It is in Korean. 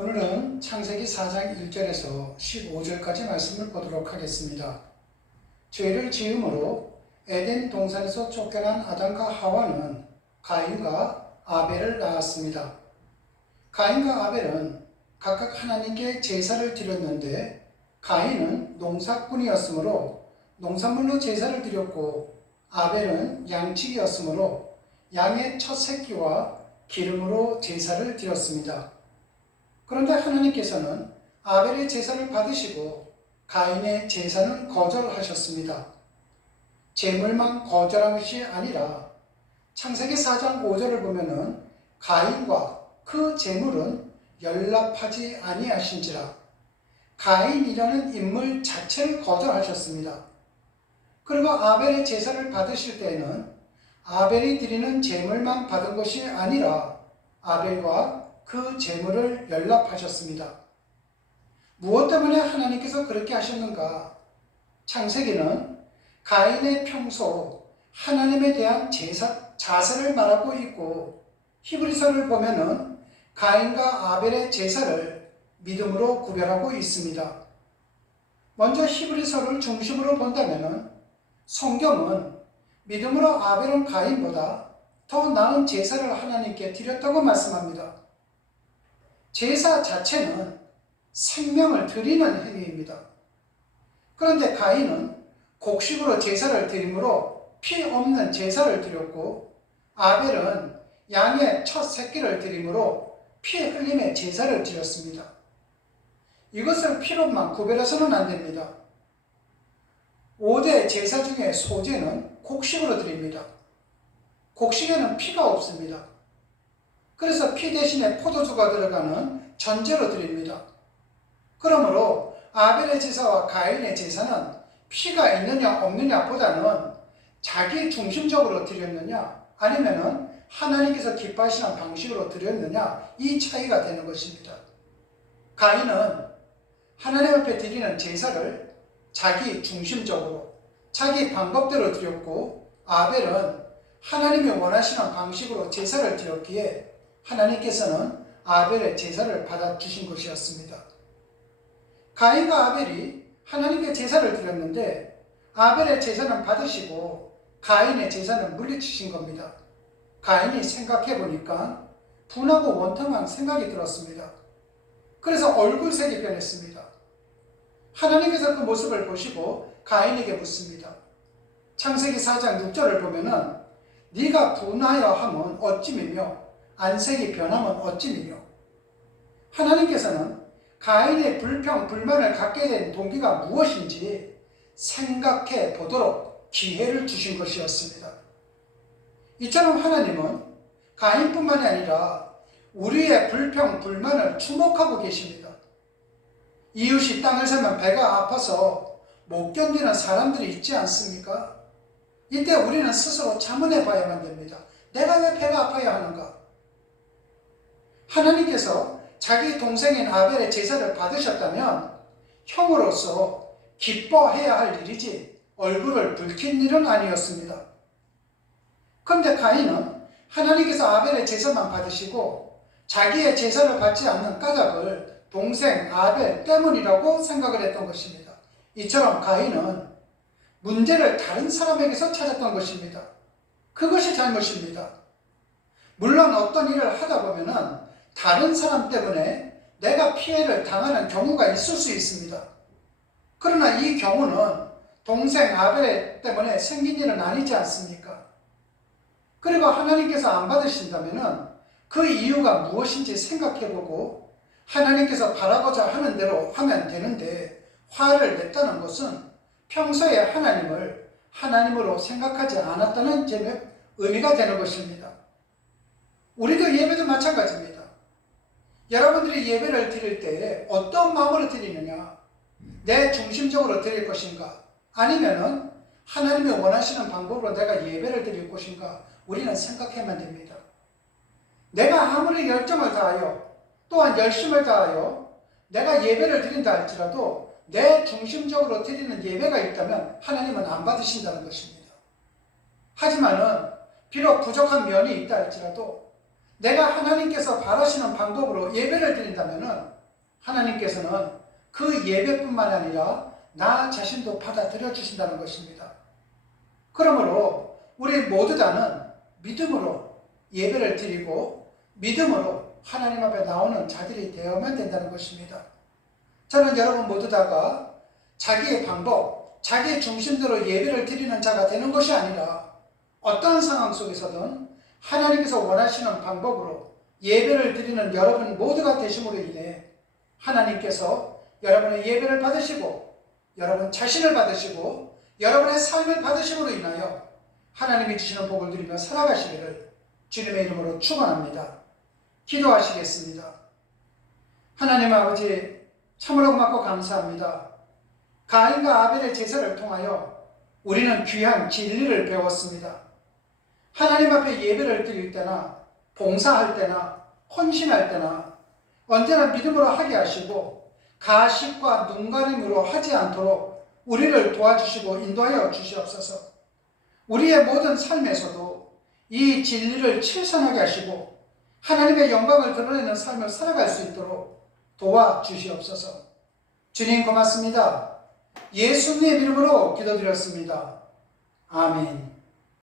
오늘은 창세기 4장 1절에서 15절까지 말씀을 보도록 하겠습니다. 죄를 지음으로 에덴 동산에서 쫓겨난 아담과 하와는 가인과 아벨을 낳았습니다. 가인과 아벨은 각각 하나님께 제사를 드렸는데 가인은 농사꾼이었으므로 농산물로 제사를 드렸고 아벨은 양치기였으므로 양의 첫 새끼와 기름으로 제사를 드렸습니다. 그런데 하나님께서는 아벨의 제사를 받으시고 가인의 제사는 거절하셨습니다. 제물만 거절한 것이 아니라 창세기 4장 5절을 보면은 가인과 그 제물은 연락하지 아니하신지라 가인이라는 인물 자체를 거절하셨습니다. 그리고 아벨의 제사를 받으실 때에는 아벨이 드리는 제물만 받은 것이 아니라 아벨과 그 제물을 연락하셨습니다. 무엇 때문에 하나님께서 그렇게 하셨는가? 창세기는 가인의 평소 하나님에 대한 자세를 말하고 있고 히브리서를 보면은 가인과 아벨의 제사를 믿음으로 구별하고 있습니다. 먼저 히브리서를 중심으로 본다면은 성경은 믿음으로 아벨은 가인보다 더 나은 제사를 하나님께 드렸다고 말씀합니다. 제사 자체는 생명을 드리는 행위입니다. 그런데 가인은 곡식으로 제사를 드림으로 피 없는 제사를 드렸고 아벨은 양의 첫 새끼를 드림으로 피 흘림의 제사를 드렸습니다. 이것을 피로만 구별해서는 안 됩니다. 5대 제사 중에 소제는 곡식으로 드립니다. 곡식에는 피가 없습니다. 그래서 피 대신에 포도주가 들어가는 전제로 드립니다. 그러므로 아벨의 제사와 가인의 제사는 피가 있느냐 없느냐 보다는 자기 중심적으로 드렸느냐 아니면은 하나님께서 기뻐하시는 방식으로 드렸느냐 이 차이가 되는 것입니다. 가인은 하나님 앞에 드리는 제사를 자기 중심적으로 자기 방법대로 드렸고 아벨은 하나님이 원하시는 방식으로 제사를 드렸기에 하나님께서는 아벨의 제사를 받아주신 것이었습니다. 가인과 아벨이 하나님께 제사를 드렸는데 아벨의 제사는 받으시고 가인의 제사는 물리치신 겁니다. 가인이 생각해 보니까 분하고 원통한 생각이 들었습니다. 그래서 얼굴색이 변했습니다. 하나님께서 그 모습을 보시고 가인에게 묻습니다. 창세기 4장 6절을 보면은 네가 분하여 함은 어찌미며 안색이 변함은 어찌미며 하나님께서는 가인의 불평, 불만을 갖게 된 동기가 무엇인지 생각해 보도록 기회를 주신 것이었습니다. 이처럼 하나님은 가인뿐만이 아니라 우리의 불평, 불만을 주목하고 계십니다. 이웃이 땅을 사면 배가 아파서 못 견디는 사람들이 있지 않습니까? 이때 우리는 스스로 자문해 봐야만 됩니다. 내가 왜 배가 아파야 하는가? 하나님께서 자기 동생인 아벨의 제사를 받으셨다면 형으로서 기뻐해야 할 일이지 얼굴을 붉힌 일은 아니었습니다. 그런데 가인은 하나님께서 아벨의 제사만 받으시고 자기의 제사를 받지 않는 까닭을 동생 아벨 때문이라고 생각을 했던 것입니다. 이처럼 가인은 문제를 다른 사람에게서 찾았던 것입니다. 그것이 잘못입니다. 물론 어떤 일을 하다 보면은 다른 사람 때문에 내가 피해를 당하는 경우가 있을 수 있습니다. 그러나 이 경우는 동생 아벨 때문에 생긴 일은 아니지 않습니까? 그리고 하나님께서 안 받으신다면은 그 이유가 무엇인지 생각해보고 하나님께서 바라고자 하는 대로 하면 되는데 화를 냈다는 것은 평소에 하나님을 하나님으로 생각하지 않았다는 의미가 되는 것입니다. 우리도 예배도 마찬가지입니다. 여러분들이 예배를 드릴 때 어떤 마음으로 드리느냐? 내 중심적으로 드릴 것인가? 아니면은 하나님이 원하시는 방법으로 내가 예배를 드릴 것인가? 우리는 생각해야만 됩니다. 내가 아무리 열정을 다하여 또한 열심을 다하여 내가 예배를 드린다 할지라도 내 중심적으로 드리는 예배가 있다면 하나님은 안 받으신다는 것입니다. 하지만은 비록 부족한 면이 있다 할지라도 내가 하나님께서 바라시는 방법으로 예배를 드린다면 하나님께서는 그 예배뿐만 아니라 나 자신도 받아들여 주신다는 것입니다. 그러므로 우리 모두 다는 믿음으로 예배를 드리고 믿음으로 하나님 앞에 나오는 자들이 되어야만 된다는 것입니다. 저는 여러분 모두 다가 자기의 방법, 자기의 중심대로 예배를 드리는 자가 되는 것이 아니라 어떠한 상황 속에서든 하나님께서 원하시는 방법으로 예배를 드리는 여러분 모두가 되심으로 인해 하나님께서 여러분의 예배를 받으시고 여러분 자신을 받으시고 여러분의 삶을 받으심으로 인하여 하나님이 주시는 복을 누리며 살아가시기를 주님의 이름으로 축원합니다. 기도하시겠습니다. 하나님 아버지, 참으로 고맙고 감사합니다. 가인과 아벨의 제사를 통하여 우리는 귀한 진리를 배웠습니다. 하나님 앞에 예배를 드릴 때나 봉사할 때나 헌신할 때나 언제나 믿음으로 하게 하시고 가식과 눈가림으로 하지 않도록 우리를 도와주시고 인도하여 주시옵소서. 우리의 모든 삶에서도 이 진리를 실천하게 하시고 하나님의 영광을 드러내는 삶을 살아갈 수 있도록 도와주시옵소서. 주님 고맙습니다. 예수님의 이름으로 기도드렸습니다. 아멘.